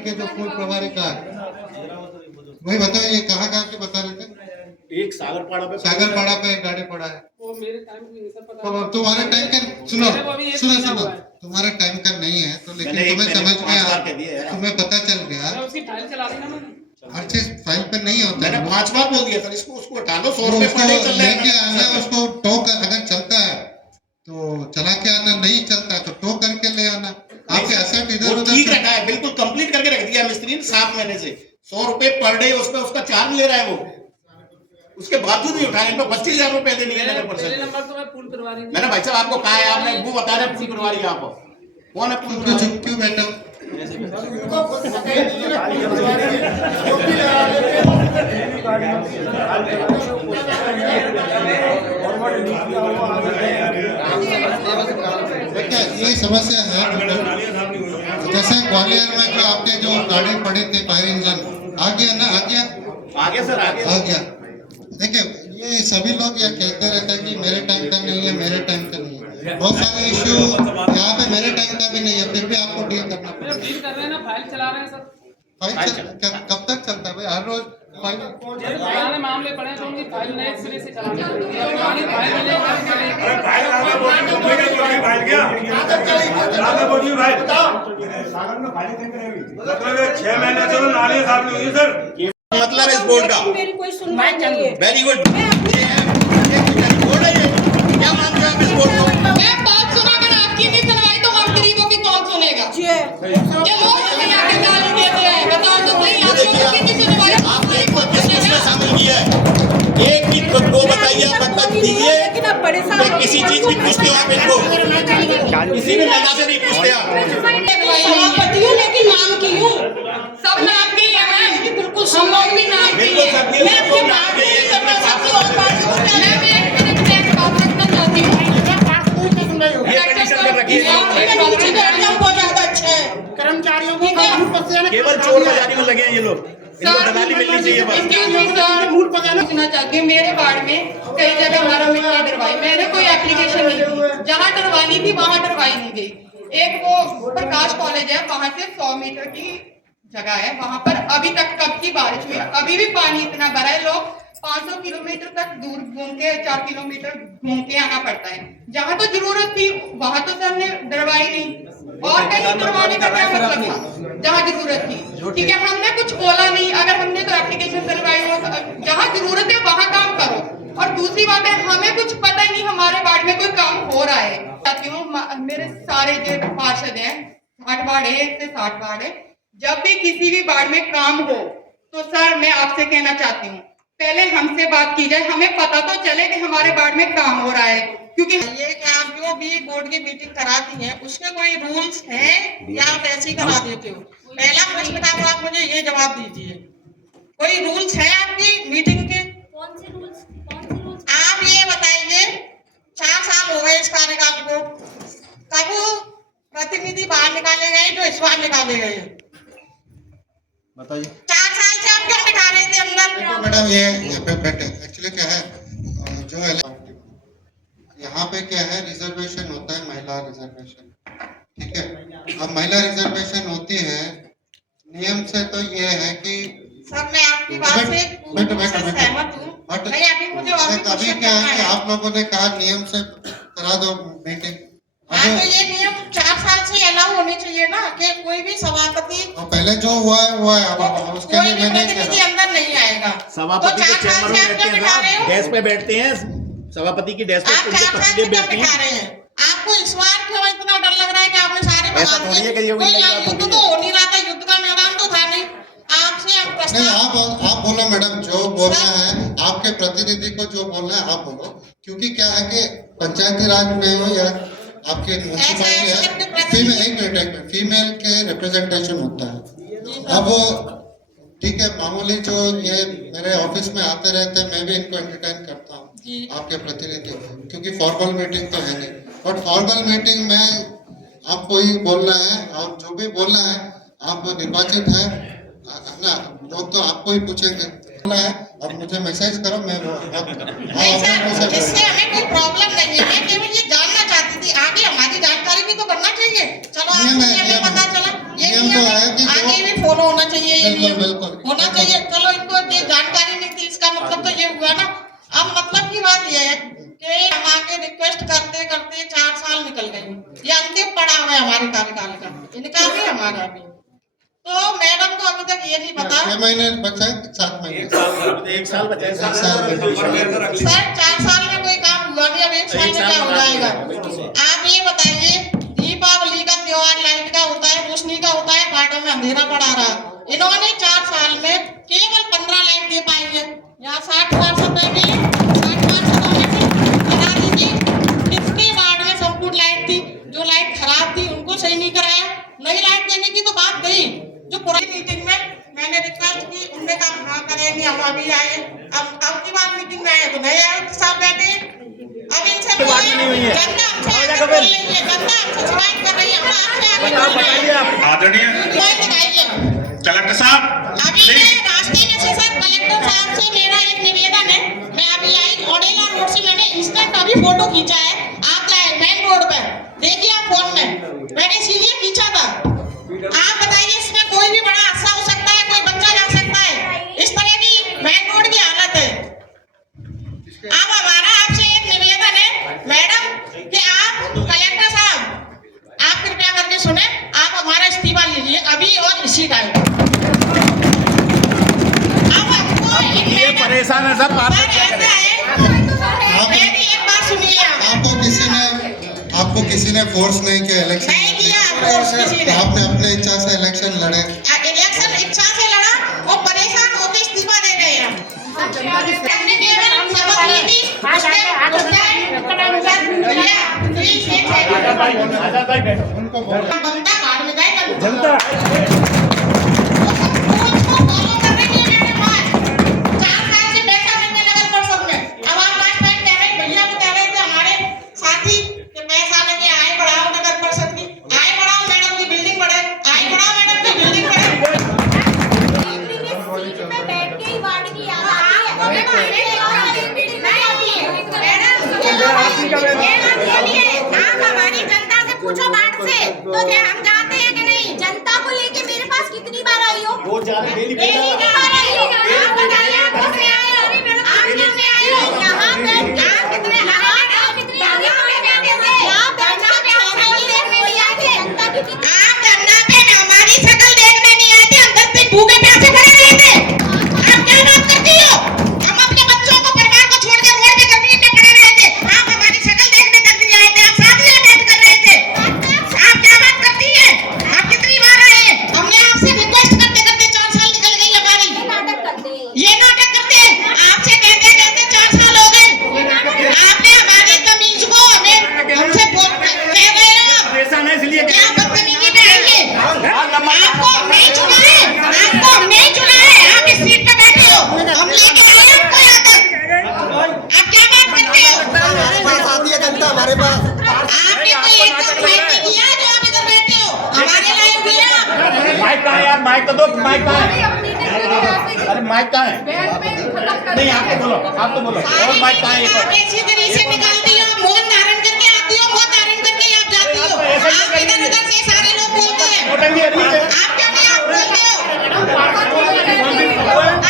के जो पूर्व प्रभारी का है वही बताओ, ये कहाँ के बता रहे थे? एक सागरपाड़ा पे एक गाड़ी पड़ा है। वो मेरे टाइम की नहीं सर, पता तो नहीं। तुम्हारे टाइम का मेरे को अभी एक महीना सुनो हुआ है। तुम्हारे टाइम का नहीं है तो, लेकिन मैंने एक तुम्हें महीने समझ को में 5 बार कह दिया है। तुम्हें पता चल गया। मैं उसकी फाइल चला दी ना मैंने। हर चीज फाइल पे नहीं होता मैंने है। 5 बार बोल दिया सर, इसको उसको हटा लो, 100 तो रुपए पर डे उसको चल रहा लेके आना, है। उसको टो कर, अगर चलता है तो चला के आना, नहीं चलता है तो टो करके ले आना। आपके एसेट इधर वो उधर ठीक रखा है, बिल्कुल कंप्लीट करके रख दिया मिस्त्री ने 7 महीने से। 100 रुपए पर डे उसका चार्ज ले रहा है वो, उसके बावजूद नहीं उठाया। इन पर 25,000 रुपए देने हैं नगर पहले परिषद। नंबर तो मैं पूल प्रभारी नहीं। मैंने भाई साहब आपको कहा है, आपने वो बता रहे पूल प्रभारी आप कौन है? पूल क्यों प्रभारी क्यों बैठा? देखिए ये समस्या है। जैसे ग्वालियर में जो आपके जो गाड़ी पड़ी थी फायर इंजन आ गया ना, आ गया सर, आ गया। देखिए ये सभी लोग ये कहते रहते हैं कि मेरे टाइम का नहीं है, मेरे टाइम का नहीं है। बहुत सारे इश्यू यहाँ पे मेरे टाइम का भी नहीं है, फिर भी आपको डील करना मेरा पड़ेगा। डील कर रहे हैं ना, फाइल चला रहे हैं सर। कब तक चलता है भाई? हर रोज फाइल जैसे पुराने मामले पड़े हैं तो उनकी फाइल नए सिरे से चलानी पड़ेगी। अब पुरानी फाइल मतलब इस बोर्ड का मेरी कोई सुनवाई नहीं है। Very good. बोर्ड है ये, क्या मानते हैं आप इस बोर्ड को? मैं बात सुना, अगर आपकी नहीं सुनवाई तो हम गरीबों की कौन सुनेगा? जी ये लोग हमें आके गाली देते हैं, बताओ तो सही, आप लोगों की नहीं सुनवाई तो आपने हमारी एक कौन किसमें सुनेगा? शामिल किया है? एक भी दो बताइए, आप बता दीजिए। लेकिन अब बड़े साहब मैं किसी चीज की पूछते हो आप इनको? किसी भी महिला से नहीं पूछते आप। सभापति हूँ लेकिन नाम की हूँ, सब नाम की है। मैं बिल्कुल हम लोग भी नाम की बिल्कुल है। सब ये मैं आपकी बात नहीं करना चाहती हूँ और बात को मैं एक मिनट में एक बात रखना चाहती हूँ। ये कंडीशन कर रखी है कर्मचारियों बहुत ज्यादा अच्छा है, कर्मचारियों ठीक है? केवल चोर बाजारी में लगे हैं ये लोग। इनको दलाली मिलनी चाहिए बस। पूछना चाहती हूँ, मेरे वार्ड में कई जगह हमारा मिट्टी डरवाई, मैंने कोई एप्लीकेशन नहीं दी, जहाँ डरवानी थी वहाँ डरवाई नहीं गई। एक वो प्रकाश कॉलेज है, वहाँ से 100 मीटर की जगह है, वहाँ पर अभी तक कब की बारिश हुई, अभी भी पानी इतना भरा है, लोग 500 किलोमीटर तक दूर घूम के 4 किलोमीटर घूम के आना पड़ता है। जहाँ तो जरूरत थी वहाँ तो सर ने डरवाई नहीं, और कहीं डरवाने का क्या मतलब था? जहाँ जरूरत थी, ठीक है, हमने कुछ बोला नहीं। अगर हमने तो एप्लीकेशन डलवाई हो, तो जहाँ जरूरत है वहाँ काम करो। और दूसरी बात है, हमें कुछ पता ही नहीं हमारे वार्ड में कोई काम हो रहा है। चाहती हूँ मेरे सारे जो पार्षद हैं, 60 वार्ड है, 1 से 60 वार्ड है, जब भी किसी भी वार्ड में काम हो तो सर मैं आपसे कहना चाहती हूँ पहले हमसे बात की जाए, हमें पता तो चले कि हमारे वार्ड में काम हो रहा है। क्योंकि ये कि आप जो भी बोर्ड की मीटिंग कराती हैं उसके कोई रूल्स हैं या आप ऐसे ही करा देते हो? पहला प्रश्न था, तो आप मुझे ये जवाब दीजिए, कोई रूल्स है आपकी मीटिंग के? कौन से रूल्स? आप ये बताइए, 4 साल हो गए इस कार्यकाल को, कब प्रतिनिधि बाहर निकाले गए जो इस बार निकाले गए? बताइए। 4 साल से आप क्यों बिठा रहे थे अंदर? मैडम ये यहाँ पे बैठे, एक्चुअली क्या है जो यहाँ पे क्या है, रिजर्वेशन होता है, महिला रिजर्वेशन, ठीक है। अब महिला रिजर्वेशन होती है, नियम से तो ये है कि सर मैं आपकी बात से पूरी रूप से सहमत हूँ। नहीं, अभी मुझे और भी अभी क्वेश्चन क्या करना है कि है। आप लोगों ने कहा नियम से करा दो मीटिंग। हाँ, तो ये नियम 4 साल से अलाउ होनी चाहिए ना कि कोई भी सभापति तो पहले जो हुआ है अब उसके कोई लिए भी मैंने प्रतिनिधि अंदर नहीं आएगा। सभापति तो के 4 साल चेम्बर से में आप क्यों बैठते बिठा रहे हैं, हो? डेस्क पे बैठते हैं, सभापति की डेस्क आप पे 4 साल से प्रतिनिधि क्यों बैठते बिठा हैं। रहे हैं? आपको इस बार क्यों इतना डर लग रहा है कि आपने सारे ऐसा भगा थोड़ी है दिए? कि ये कोई नई बात युद्ध थोड़ी तो है। हो नहीं रहा था, युद्ध का मैदान तो था नहीं। आपसे हम नहीं, प्रस्ताव आप बोलो मैडम, जो बोलना है आपके प्रतिनिधि को जो बोलना है आप बोलो, क्योंकि क्या है कि पंचायती राज में हो या आपके म्यूनसिपालिटी है, फीमेल के रिप्रेजेंटेशन होता है। अब ठीक है, मामूली जो ये मेरे ऑफिस में आते रहते हैं, मैं भी इनको एंटरटेन करता हूँ आपके प्रतिनिधि, क्योंकि फॉर्मल मीटिंग तो है नहीं, बट फॉर्मल मीटिंग में आपको ही बोलना है, और जो भी बोलना है आप निर्वाचित है ना, लोग तो आपको ही पूछेंगे है, और मुझे मैसेज करो, मैं नहीं सर, इससे हमें कोई प्रॉब्लम नहीं है। मैं केवल ये जानना चाहती थी, आगे हमारी जानकारी भी तो बनना चाहिए। चलो नियम आपसे है, हमें पता चला, ये नियम तो है कि आगे भी फॉलो ये है कि हम आके रिक्वेस्ट करते करते 4 साल निकल गए। ये अंतिम पड़ाव है हमारे कार्यकाल का, इनका भी हमारा भी। तो मैडम को अभी तक ये नहीं पता। 6 महीने बचा है, 7 महीने, 1 साल बचा है। 1 साल सर 4 साल में कोई काम हुआ नहीं, अब 1 साल में क्या हो जाएगा? आप ये बताइए, दीपावली का त्योहार लाइट का होता है, रोशनी का होता है, घाटों में अंधेरा पड़ा रहा। इन्होंने 4 साल में केवल 15 लाइट दे पाई है। यहाँ 60 पार्षद बैठे, 60 पार्षदों में से बना दीजिए किसके वार्ड में संपूर्ण लाइट थी, जो लाइट खराब थी उनको सही नहीं कराया। नई लाइट देने की तो बात गई, जो पुरानी मीटिंग में मैंने रिक्वेस्ट की, उनने कहा हाँ करेंगे, हम अभी आए। अब की बार मीटिंग में आए तो नए आए साहब बैठे। अब इनसे जनता हमसे आगे बोल रही है, जनता हमसे शिकायत कर रही है, हम आपसे आगे बोल रहे हैं। आदरणीय कलेक्टर साहब, अभी मैं रास्ते में से सर कलेक्टर साहब से मेरा एक निवेदन है। मैं अभी आई ओडेला रोड से, मैंने इंस्टेंट अभी फोटो खींचा है, आप लाए मेन रोड पर, देखिए आप फोन में, मैंने इसीलिए खींचा था। आप बताइए इसमें कोई भी बड़ा हादसा हो सकता है, कोई बच्चा जा सकता है, इस तरह की मेन रोड की हालत है। अब हमारा आपसे एक निवेदन है मैडम कि आप कलेक्टर साहब आप कृपया करके सुने, आप हमारा इस्तीफा लीजिए अभी और इसी टाइम। अब हमको ये परेशान है सर, सर ऐसा है, मेरी एक बात सुनिए आप। आपको किसी ने फोर्स नहीं किया इलेक्शन, नहीं किया फोर्स किसी ने। आपने अपने इच्छा से इलेक्शन लड़े। इलेक्शन इच्छा से लड़ा और परेशान होकर इस्तीफा दे गए हम। हमने केवल शपथ ली थी, बनता भाड़ में जाए जनता फॉलो करने के लिए मैंने बात 4 साल से पैसा मिलने नगर परिषद में। अब आप लास्ट टाइम कह रहे भैया को कह रहे थे हमारे साथी कि पैसा लगे आए बढ़ाओ नगर परिषद की, आए बढ़ाओ मैडम की बिल्डिंग बढ़े, आए बढ़ाओ मैडम की बिल्डिंग बढ़े। में बैठ के ही वार्ड की याद आती है। आप हमारी जनता से पूछो वार्ड से, तो क्या हम जाते हैं कि नहीं? जनता को लेके मेरे पास कितनी बार आई हो? डेली की बार आई हो? आप बताइए, आप कैसे आए हो? आप कैसे आए हो? यहाँ पे आप कितने आप धरना पे हमारी देखने नहीं आए थे। आप धरना पे हमारी शक्ल देखने नहीं आए थे, हम 10 दिन भूखे प्यासे पड़े रहे थे। आप क्या बात करती हो? हम अपने बच्चों को परिवार को छोड़ के रोड पे गर्मी में पड़े रहे थे, आप हमारी शक्ल देखने तक नहीं आए थे, आप शादी अटेंड कर रहे थे। आप क्या बात करती है? आप कितनी बार आए? हमने आपसे रिक्वेस्ट करते करते 4 साल निकल गई हमारी। ये नाटक करते हैं, आपसे कहते कहते 4 साल हो गए। आपने हमारी तमीज को हमसे कह रहे हो परेशान है इसलिए क्या बदतमीजी में आइए। आपको हमने ही चुना है, आपको हमने ही चुना है, आप इस सीट पे बैठे हो, हम लेके आए आपको यहाँ तक। आप क्या बात करते हो? हमारे पास आती है जनता, हमारे पास। आपने कोई एकदम फाइट नहीं किया जो आप इधर बैठे हो, हमारे लायक हुए आप। माइक कहाँ है यार, माइक तो दो, माइक कहाँ है? अरे माइक कहाँ है? नहीं आप तो बोलो, आप तो बोलो, और माइक कहाँ है? आप ऐसी तरह से निकालती हो, मौन धारण करके आती हो, मौन धारण करके आप जाती हो। आप इधर उधर से सारे लोग बोलते हैं, आप क्या नहीं आप बोलते हो?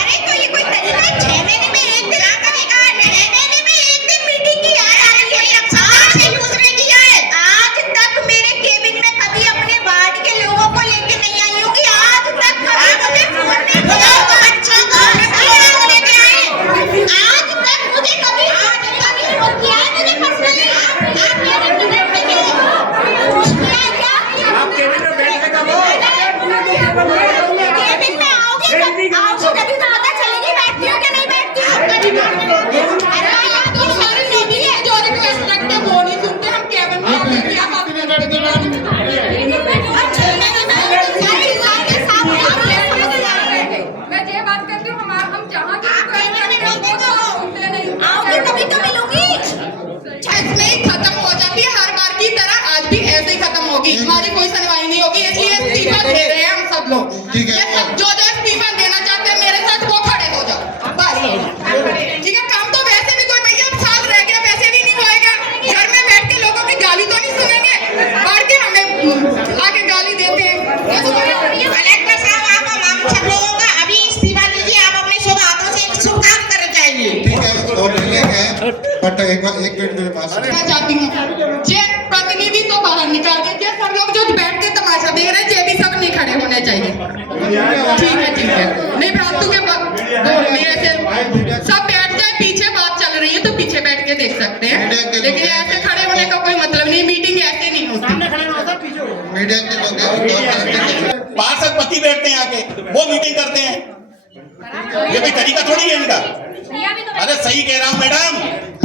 अरे तो ये कोई तरीका है? 6 महीने में एक दिन आता नहीं कहा, 6 महीने में एक दिन मीटिंग की है। अरे कोई अब सरकार से यूज नहीं किया है। आज तक मेरे केबिन में कभी अपने वार्ड के लोगों को लेके नहीं आई होगी, आज तक आप मुझे फोन नहीं किया। अच्छा को लेके आए, आज तक मुझे कभी फोन किया है मुझे पर्सनली? आप केबिन में बैठे हो क्या? आप केबिन में बैठने का वो केबिन में आओगे तभी तो पता चलेगी बैठती हो कि नहीं बैठती हो। अरे आप तो सारे लोग ही हैं जो रिक्वेस्ट रखते हैं, वो नहीं सुनते। हम केबिन में आते हैं, क्या बात करते हैं? मैं ये बात करती हूँ, हम जहाँ आप केबिन में मिलते तो आओगे तभी तो मिलूंगी। इसमें ही खत्म हो जाती है हर बार की तरह, आज भी ऐसे ही खत्म होगी, हमारी कोई सुनवाई नहीं होगी, इसलिए इस्तीफा दे रहे हैं हम सब लोग। ठीक है। ये सब जो इस्तीफा देना चाहते हैं मेरे साथ वो खड़े हो जाओ बस। ठीक है, काम तो वैसे भी कोई भैया साल रह गया वैसे भी नहीं होएगा। घर में बैठ के लोगों की गाली तो नहीं सुनेंगे, बढ़ के हमें आके गाली देते हैं। कलेक्टर साहब आप हम सब लोगों का अभी इस्तीफा लीजिए, आप अपने शुभ हाथों से एक शुभ काम करना चाहिए। ठीक है, और ठीक है। बट एक मिनट मेरे पास मैं चाहती हूँ जे प्रतिनिधि तो बाहर निकाल दीजिए, सब लोग जो बैठ के तमाशा देख रहे हैं ये भी सब नहीं खड़े होने चाहिए। ठीक है नहीं फालतू के मेरे से सब बैठ जाए, पीछे बात चल रही है तो पीछे बैठ के देख सकते हैं, लेकिन ऐसे खड़े होने का कोई मतलब नहीं, मीटिंग ऐसे नहीं होती। मीडिया के लोग पार्षद पति बैठते हैं आके, वो मीटिंग करते हैं, ये कोई तरीका थोड़ी है इनका। अरे सही कह रहा हूँ मैडम,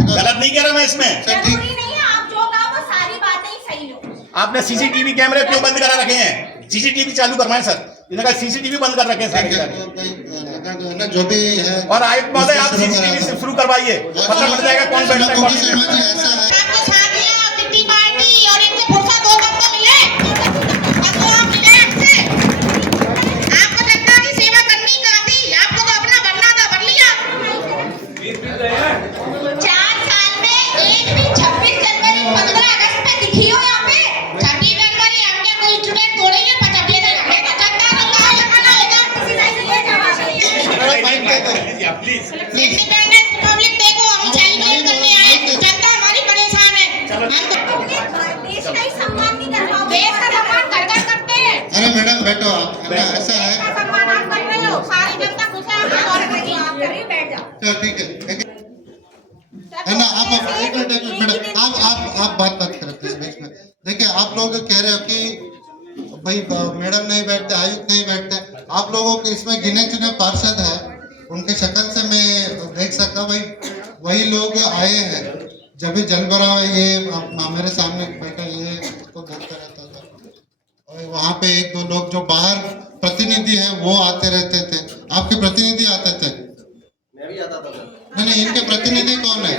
गलत नहीं कह रहा मैं इसमें। जरूरी नहीं है आप जो कहा वो सारी बातें ही सही हो। आपने सीसीटीवी कैमरे क्यों बंद करा रखे हैं? सीसीटीवी चालू करवाएं सर, इन्होंने कहा सीसीटीवी बंद कर रखे हैं सारे सारे। जो भी है और आयुक्त महोदय आप सीसीटीवी शुरू करवाइए, पता लग जाएगा कौन बैठता है कौन नहीं बैठता है। ऐसा है आपको साथियां कितनी पार्टी और इनसे फुर्सत हो तब तो मिले, अब तो आप मिले हमसे। आपको जनता की सेवा करनी कहाँ थी, आपको तो अपना बनना था, बन लिया। 4 साल में एक भी 26 जनवरी 15 अगस्त पे दिखी हो यहाँ पे? 26 जनवरी हमने कोई स्टूडेंट थोड़े ही 25 जनवरी हमें तो जनता को गाँव लगाना होगा। इंडिपेंडेंस रिपब्लिक डे को हम सेलिब्रेट करने आए, जनता हमारी परेशान है, हम तो देश का ही सम्मान नहीं कर पाओ। देश का सम्मान घर घर करते हैं। अरे मैडम बैठो आप, है ना, ऐसा है। देश का सम्मान आप कर रहे हो, सारी जनता खुश है, आप कर रही हो, बैठ जाओ। चलो ठीक है ना, आप एक मिनट मैडम, आप बात करें प्लीज बीच में। देखिए आप लोग कह रहे हो कि भाई मैडम नहीं बैठते, आयुक्त नहीं बैठते, आप लोगों के इसमें गिने चुने पार्षद है, उनके शक्ल से मैं देख सकता हूँ भाई वही लोग आए हैं। जब भी जल भरा हुआ ये मेरे सामने बैठा, ये उसको देखता रहता था, और वहाँ पे 1-2 लोग जो बाहर प्रतिनिधि हैं वो आते रहते थे। आपके प्रतिनिधि आते थे? मैं भी आता था। नहीं, इनके प्रतिनिधि कौन है?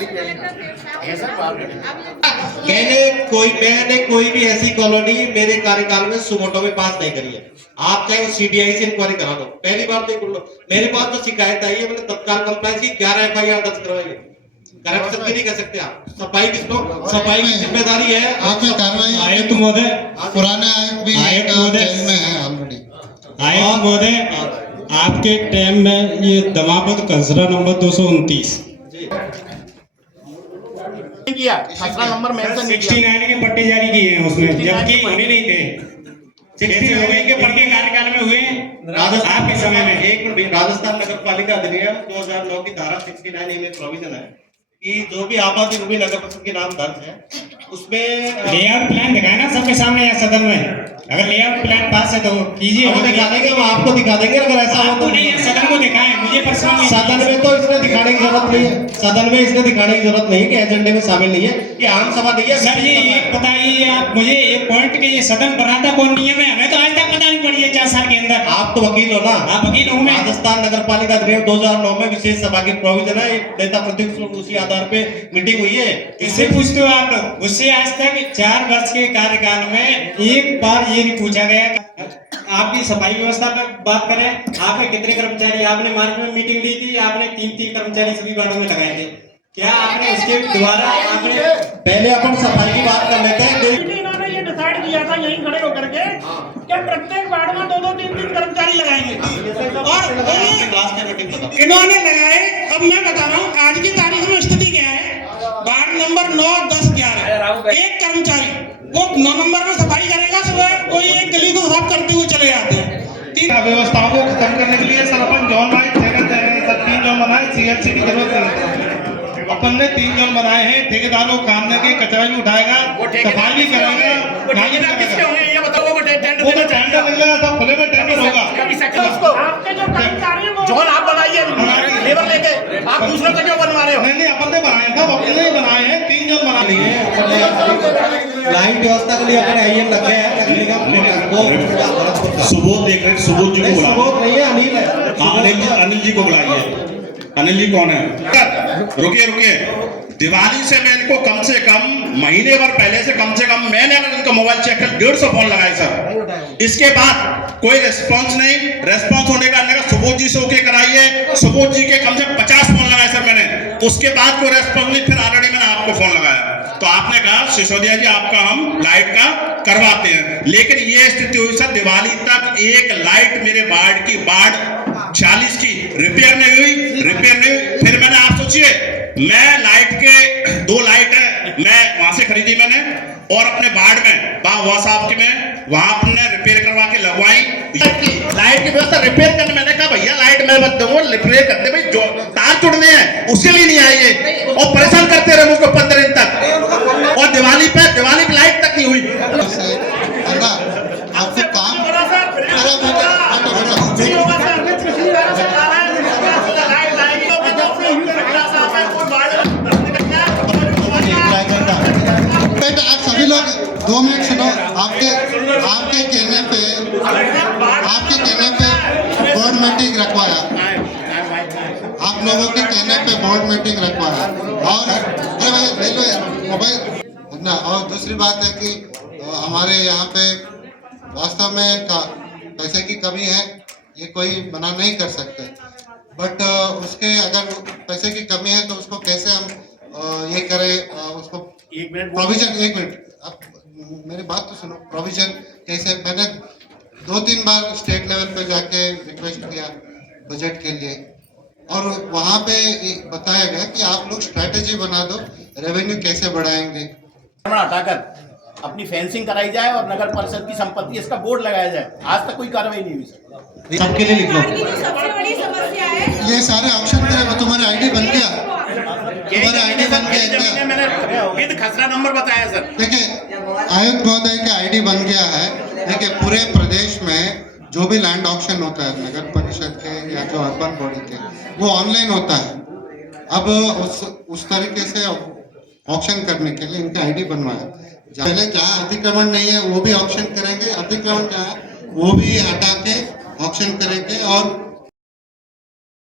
मैंने कोई भी ऐसी कॉलोनी मेरे कार्यकाल में सुमोटो में पास नहीं करी है। आप चाहे सीबीआई से इंक्वायरी करा दो, पहली बार नहीं बोलो। मेरे पास तो शिकायत आई है, मैंने तत्काल कंप्लेंट की, 11 FIR दर्ज करवाई। करप्शन की नहीं कर सकते आप, सफाई किसको, सफाई की जिम्मेदारी है। आपकी कार्रवाई आयुक्त महोदय, पुराने आयुक्त भी जेल में है ऑलरेडी। आयुक्त महोदय, आपके टाइम में ये दमापत खसरा नंबर 229 किया, खसरा नंबर मेंशन नहीं किया। 69 के पट्टे जारी किए हैं उसमें, जबकि हमें नहीं थे। 69 के पट्टे कार्यकाल में हुए आपके समय में। एक राजस्थान नगर पालिका अधिनियम 2009 की धारा 69 में प्रोविजन है कि जो भी आबादी रूपी नगर परिषद के नाम दर्ज है उसमें लेआउट प्लान दिखाए ना सबके सामने या सदन में। अगर लेआउट प्लान पास है तो कीजिए, हम दिखा देंगे, हम आपको दिखा देंगे। अगर ऐसा हो तो नहीं, सदन को दिखाएं, मुझे पर्सनली। सदन में तो इसने दिखाने की जरूरत नहीं है, सदन में इसने दिखाने की जरूरत नहीं कि एजेंडे में शामिल नहीं है, ये आम सभा नहीं है। सर ये बताइए आप मुझे एक पॉइंट के, ये सदन बनाता कौन नियम है? हमें तो आज तक पता नहीं पड़ी है 4 साल के अंदर। आप तो वकील हो ना? आप वकील हूँ मैं। राजस्थान नगर पालिका अधिनियम 2009 में विशेष सभा की प्रोविजन है, नेता प्रतिनिधि उसी आधार पे मीटिंग हुई है। इससे पूछते हो आप लोग, उससे आज तक 4 वर्ष के कार्यकाल में एक बार ये नहीं पूछा गया। आपकी सफाई व्यवस्था पे बात करें, आपने कितने कर्मचारी, आपने मार्च में मीटिंग ली थी, आपने 3-3 कर्मचारी सभी वार्डों में लगाए थे, क्या आपने उसके द्वारा आपने पहले अपन सफाई की बात कर लेते हैं। इन्होंने ये डिसाइड किया था यहीं खड़े होकर के कि प्रत्येक वार्ड में 2-2, 3-3 कर्मचारी लगाएंगे, और इन्होंने लगाए। अब मैं बता रहा हूँ आज की तारीख में स्थिति क्या है। वार्ड नंबर 9, 10, 11 एक कर्मचारी वो 9 नंबर में सफाई करेगा, सुबह कोई एक गली को साफ करते हुए चले जाते हैं। 3 व्यवस्थाओं को खत्म करने के लिए सर अपन जोन वाइज जगह 3 जोन बनाए, CLC की जरूरत नहीं है। अपन ने 3 जोन बनाए हैं, ठेकेदार को काम देंगे, कचरा भी उठाएगा, सफाई भी करेगा। वो तो टेंडर निकलेगा, सब खुले में टेंडर होगा। आपके जो कर्मचारी हैं जोन आप बनाइए, लेबर लेके आप दूसरों का क्यों बनवा रहे हो? नहीं अपन ने बनाए था, अपने ही बनाए हैं, 3 जोन बना लिए हैं। लाइट व्यवस्था के लिए अपन आईएम लग गए हैं, वो सुबोध देख रहे, सुबोध जी को बुला, सुबोध नहीं है, अनिल है। अनिल जी को बुलाइए। अनिल जी कौन है? रुकिए, दिवाली से मैं इनको कम से कम महीने भर पहले से कम मैंने अगर इनका मोबाइल चेक कर 150 फोन लगाए सर, इसके बाद कोई रेस्पॉन्स नहीं। रेस्पॉन्स होने का सुबोध जी से ओके कराइए, सुबोध जी के कम से 50 फोन लगाए सर मैंने, उसके बाद कोई रेस्पॉन्स नहीं। फिर ऑलरेडी मैंने आपको फोन लगाया तो आपने कहा सिसोदिया जी आपका हम लाइट का करवाते हैं, लेकिन ये स्थिति हुई सर दिवाली तक एक लाइट मेरे वार्ड 40 की रिपेयर नहीं हुई। फिर मैंने आप सोचिए मैं लाइट के 2 लाइट है, मैं वहां से खरीदी मैंने, और अपने वार्ड में साहब के में वहां अपने रिपेयर करवा के लगवाई। लाइट की व्यवस्था रिपेयर करने, मैंने कहा भैया लाइट मैं मत दूंगा, रिपेयर करते भाई, जो तार जुड़ने हैं उसके लिए नहीं आई है, और परेशान करते रहे मुझको 15 दिन तक, और दिवाली पे लाइट तक नहीं हुई। आपको काम आप सभी लोग 2 मिनट सुनो। आपके कहने पे बोर्ड मीटिंग रखवाया, आप लोगों के कहने पे बोर्ड मीटिंग रखवाया, और अरे भाई ले लो यार मोबाइल ना। और दूसरी बात है कि हमारे यहाँ पे वास्तव में पैसे की कमी है, ये कोई मना नहीं कर सकते, बट उसके अगर पैसे की कमी है तो उसको कैसे हम ये करें, उसको प्रोविजन, 1 मिनट अब मेरी बात तो सुनो, प्रोविजन कैसे। मैंने 2-3 बार स्टेट लेवल पे जाके रिक्वेस्ट किया बजट के लिए, और वहाँ पे बताया गया कि आप लोग स्ट्रेटेजी बना दो, रेवेन्यू कैसे बढ़ाएंगे। हटाकर अपनी फेंसिंग कराई जाए और नगर परिषद की संपत्ति इसका बोर्ड लगाया जाए। आज तक कोई कार्रवाई नहीं हुई। सबके लिए लिख लो। सबसे बड़ी समस्या है ये सारे ऑप्शन करे, तुम्हारा आईडी बन गया, तुम्हारा आईडी बन गया क्या? मैंने विद खसरा नंबर बताया सर। देखिए आयुक्त महोदय का आईडी बन गया है। देखिए पूरे प्रदेश में जो भी लैंड ऑक्शन होता है नगर परिषद के या जो अर्बन बॉडी के, वो ऑनलाइन होता है। अब उस तरीके से ऑक्शन करने के लिए इनका आईडी बनवाया। पहले जहाँ अतिक्रमण नहीं है वो भी ऑक्शन करेंगे, अतिक्रमण जहाँ है वो भी हटा के ऑक्शन करेंगे, और